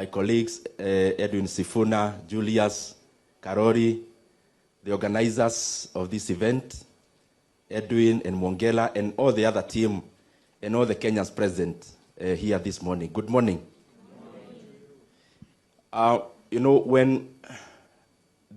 my colleagues, Edwin Sifuna, Julius, Karori, the organizers of this event, Edwin and Mongela, and all the other team, and all the Kenyans present here this morning. Good morning. When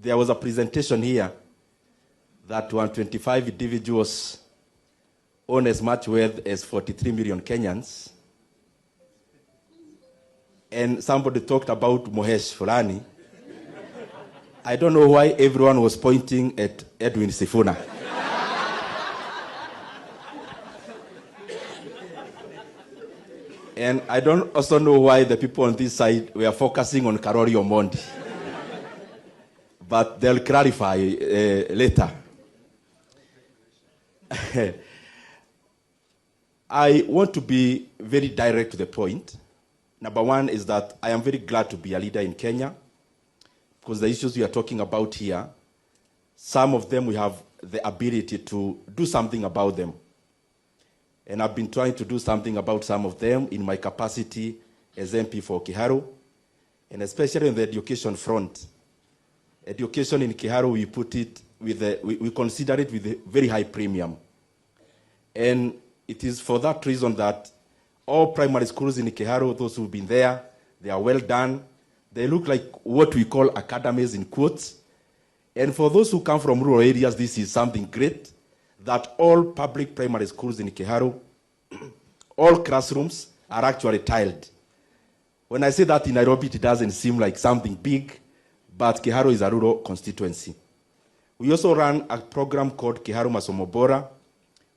there was a presentation here that 125 individuals own as much wealth as 43 million Kenyans, and somebody talked about Mohesh Fulani, I don't know why everyone was pointing at Edwin Sifuna. And I don't also know why the people on this side were focusing on Karori Omondi. But they'll clarify later. I want to be very direct to the point. Number one is that I am very glad to be a leader in Kenya, because the issues we are talking about here, some of them we have the ability to do something about them. And I've been trying to do something about some of them in my capacity as MP for Kiharu, and especially on the education front. Education in Kiharu, we put it we consider it with a very high premium. And it is for that reason that all primary schools in Kiharu, those who've been there, they are well done. They look like what we call academies in quotes. And for those who come from rural areas, this is something great, that all public primary schools in Kiharu, all classrooms are actually tiled. When I say that in Nairobi, it doesn't seem like something big, but Kiharu is a rural constituency. We also run a program called Kiharu Masomo Bora,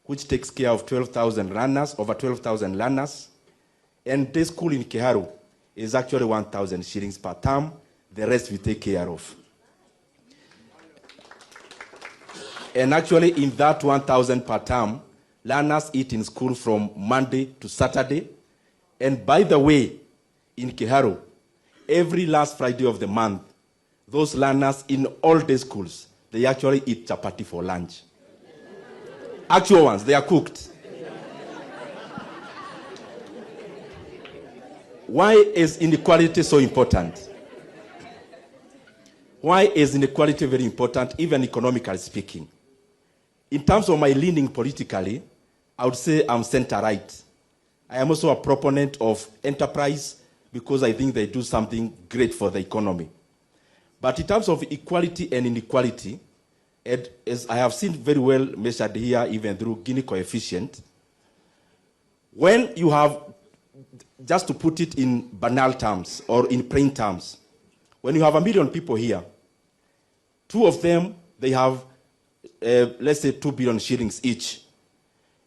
which takes care of 12,000 learners, over 12,000 learners. And this school in Kiharu is actually 1,000 shillings per term. The rest we take care of. And actually, in that 1,000 per term, learners eat in school from Monday to Saturday. And by the way, in Kiharu, every last Friday of the month, those learners in all day schools, they actually eat chapati for lunch. Actual ones, they are cooked. Why is inequality so important? Why is inequality very important, even economically speaking? In terms of my leaning politically, I would say I'm center-right. I am also a proponent of enterprise because I think they do something great for the economy. But in terms of equality and inequality, as I have seen very well measured here, even through Gini coefficient, when you have, just to put it in banal terms or in plain terms, when you have 1 million people here, 2 of them, they have, let's say, 2 billion shillings each.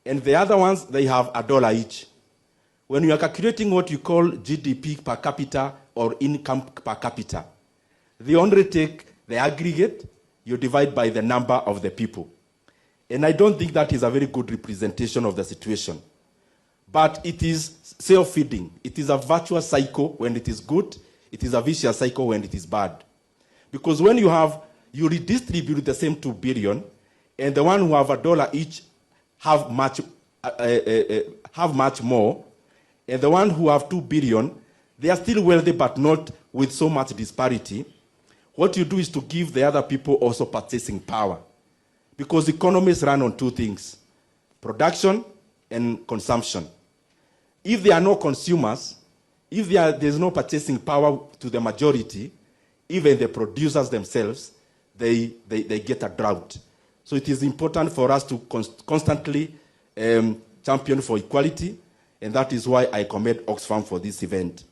And the other ones, they have $1 each. When you are calculating what you call GDP per capita or income per capita, they only take the aggregate, you divide by the number of the people. And I don't think that is a very good representation of the situation. But it is self-feeding. It is a virtuous cycle when it is good. It is a vicious cycle when it is bad. Because when you redistribute the same 2 billion, and the one who have $1 each have much more, and the one who have 2 billion, they are still wealthy but not with so much disparity. What you do is to give the other people also purchasing power. Because economies run on 2 things, production and consumption. If there are no consumers, if there's no purchasing power to the majority, even the producers themselves, they get a drought. So it is important for us to constantly champion for equality, and that is why I commend Oxfam for this event.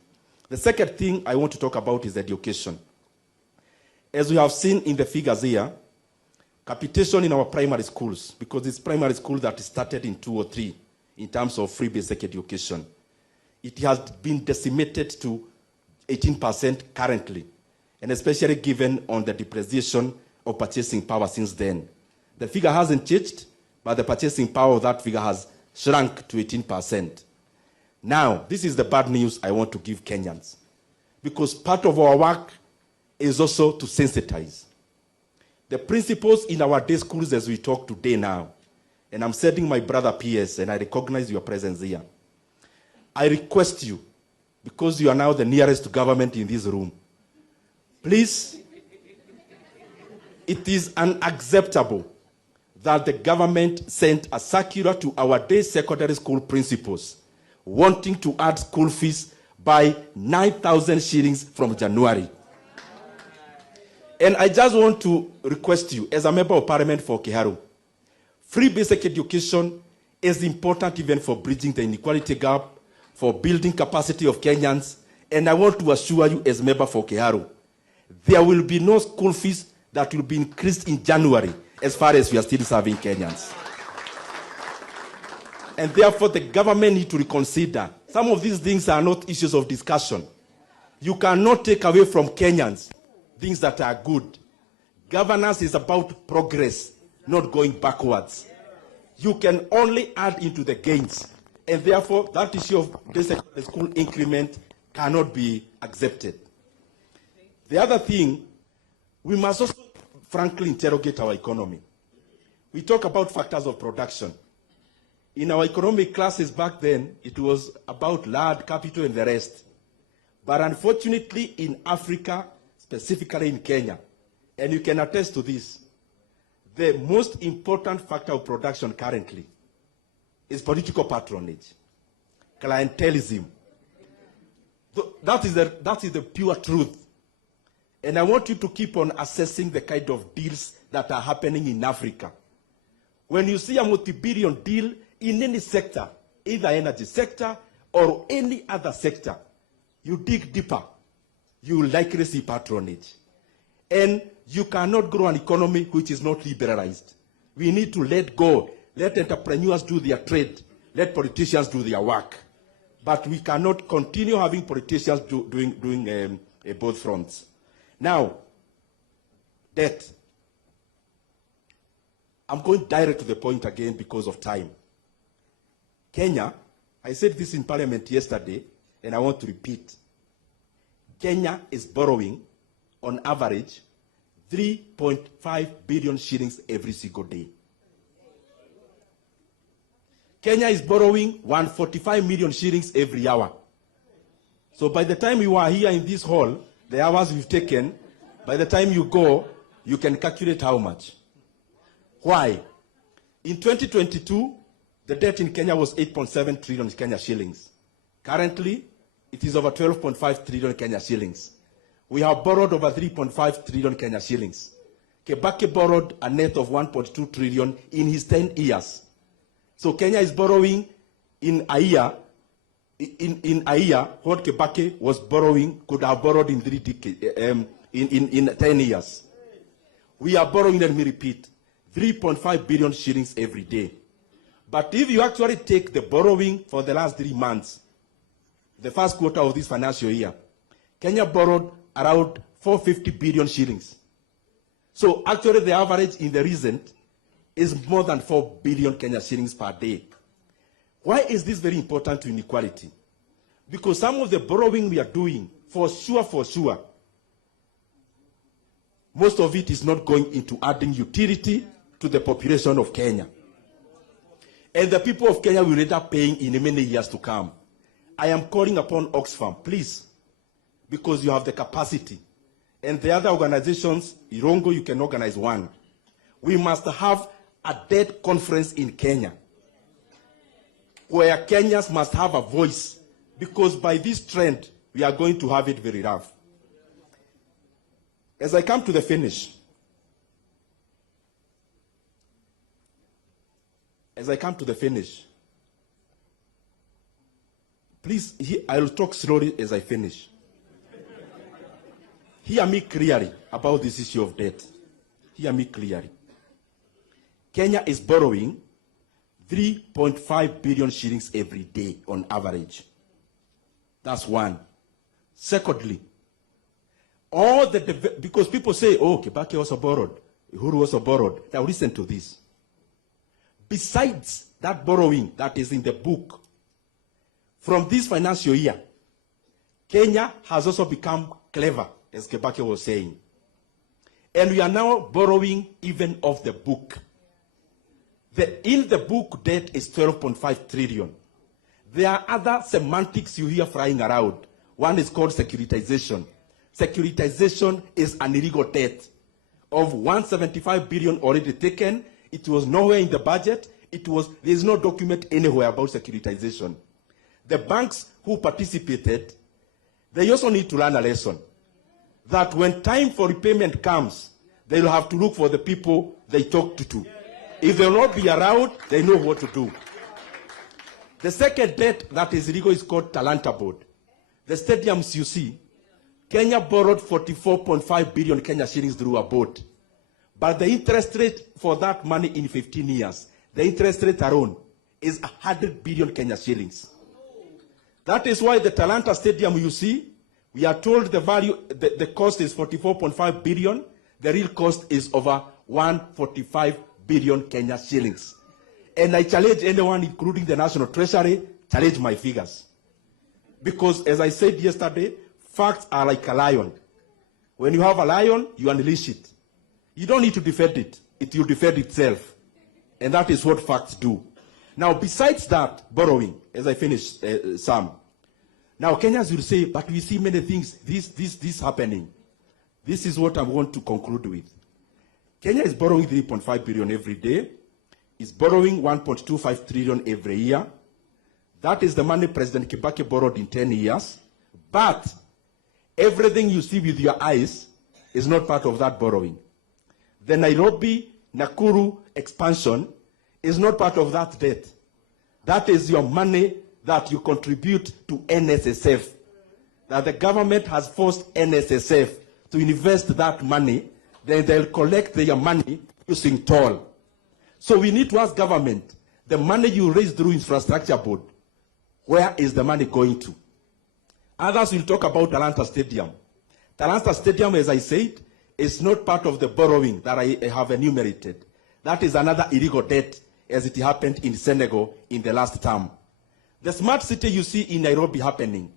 The second thing I want to talk about is education. As we have seen in the figures here, capitation in our primary schools, because it's primary school that started in 2003 in terms of free basic education, it has been decimated to 18% currently, and especially given on the depreciation of purchasing power since then. The figure hasn't changed, but the purchasing power of that figure has shrunk to 18%. Now, this is the bad news I want to give Kenyans, because part of our work is also to sensitize. The principals in our day schools as we talk today now, and I'm sending my brother PS, and I recognize your presence here. I request you because you are now the nearest to government in this room. Please, it is unacceptable that the government sent a circular to our day secondary school principals wanting to add school fees by 9,000 shillings from January. And I just want to request you, as a member of parliament for Kiharu, free basic education is important even for bridging the inequality gap, for building capacity of Kenyans, and I want to assure you as member for Kiharu, there will be no school fees that will be increased in January as far as we are still serving Kenyans. And therefore, the government needs to reconsider. Some of these things are not issues of discussion. You cannot take away from Kenyans things that are good. Governance is about progress, not going backwards. You can only add into the gains. And therefore, that issue of basic school increment cannot be accepted. The other thing, we must also frankly interrogate our economy. We talk about factors of production. In our economic classes back then, it was about land, capital, and the rest. But unfortunately, in Africa, specifically in Kenya, and you can attest to this, the most important factor of production currently is political patronage, clientelism. That is the pure truth. And I want you to keep on assessing the kind of deals that are happening in Africa. When you see a multi-billion deal in any sector, either energy sector or any other sector, you dig deeper, you will likely see patronage. And you cannot grow an economy which is not liberalized. We need to let go. Let entrepreneurs do their trade. Let politicians do their work. But we cannot continue having politicians doing both fronts. Now, debt. I'm going direct to the point again because of time. Kenya, I said this in Parliament yesterday, and I want to repeat. Kenya is borrowing, on average, 3.5 billion shillings every single day. Kenya is borrowing 145 million shillings every hour. So by the time you are here in this hall, the hours we've taken, by the time you go, you can calculate how much. Why? In 2022, the debt in Kenya was 8.7 trillion Kenya shillings. Currently, it is over 12.5 trillion Kenya shillings. We have borrowed over 3.5 trillion Kenya shillings. Kibaki borrowed a net of 1.2 trillion in his 10 years. So Kenya is borrowing in a year, what Kibaki was borrowing could have borrowed in 10 years. We are borrowing, let me repeat, 3.5 billion shillings every day. But if you actually take the borrowing for the last 3 months, the first quarter of this financial year, Kenya borrowed around 450 billion shillings. So actually the average in the recent is more than 4 billion Kenya shillings per day. Why is this very important to inequality? Because some of the borrowing we are doing, for sure, most of it is not going into adding utility to the population of Kenya. And the people of Kenya will end up paying in many years to come. I am calling upon Oxfam, please, because you have the capacity. And the other organizations, Irongo, you can organize one. We must have a debt conference in Kenya, where Kenyans must have a voice, because by this trend, we are going to have it very rough. As I come to the finish, please, I will talk slowly as I finish. Hear me clearly about this issue of debt. Hear me clearly. Kenya is borrowing 3.5 billion shillings every day on average. That's one. Secondly, because people say, oh, Kibaki also borrowed, Uhuru also borrowed. Now listen to this. Besides that borrowing that is in the book, from this financial year, Kenya has also become clever, as Kibaki was saying. And we are now borrowing even off the book. In the book debt is 12.5 trillion. There are other semantics you hear flying around. One is called securitization. Securitization is an illegal debt of 175 billion already taken. It was nowhere in the budget. There is no document anywhere about securitization. The banks who participated, they also need to learn a lesson that when time for repayment comes, they will have to look for the people they talked to. If they will not be around, they know what to do. The second debt that is illegal is called Talanta Board. The stadiums you see, Kenya borrowed 44.5 billion Kenya shillings through a board. But the interest rate for that money in 15 years, the interest rate alone is 100 billion Kenya shillings. That is why the Talanta Stadium you see, we are told the cost is 44.5 billion. The real cost is over 145 billion Kenya shillings. And I challenge anyone, including the National Treasury, challenge my figures. Because as I said yesterday, facts are like a lion. When you have a lion, you unleash it. You don't need to defend it. It will defend itself. And that is what facts do. Now, besides that, borrowing, as I finish, Sam. Now, Kenyans will say, but we see many things, this happening. This is what I want to conclude with. Kenya is borrowing 3.5 billion every day. Is borrowing 1.25 trillion every year. That is the money President Kibaki borrowed in 10 years. But everything you see with your eyes is not part of that borrowing. The Nairobi, Nakuru expansion is not part of that debt. That is your money that you contribute to NSSF. That the government has forced NSSF to invest that money, then they'll collect their money using toll. So we need to ask government, the money you raise through infrastructure board, where is the money going to? Others will talk about Talanta Stadium. Talanta Stadium, as I said, is not part of the borrowing that I have enumerated. That is another illegal debt, as it happened in Senegal in the last term. The smart city you see in Nairobi happening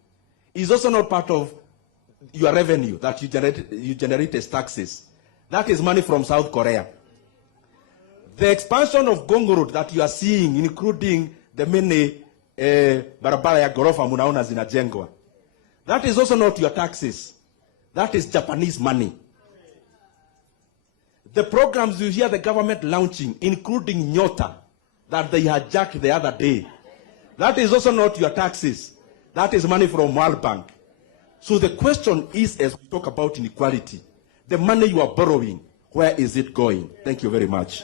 is also not part of your revenue that you generate as taxes. That is money from South Korea. The expansion of Gongo Road that you are seeing, including the many barabara ya gorofa munaona zinajengwa, that is also not your taxes. That is Japanese money. The programs you hear the government launching, including Nyota, that they hijacked the other day, that is also not your taxes. That is money from World Bank. So the question is, as we talk about inequality, the money you are borrowing, where is it going? Thank you very much.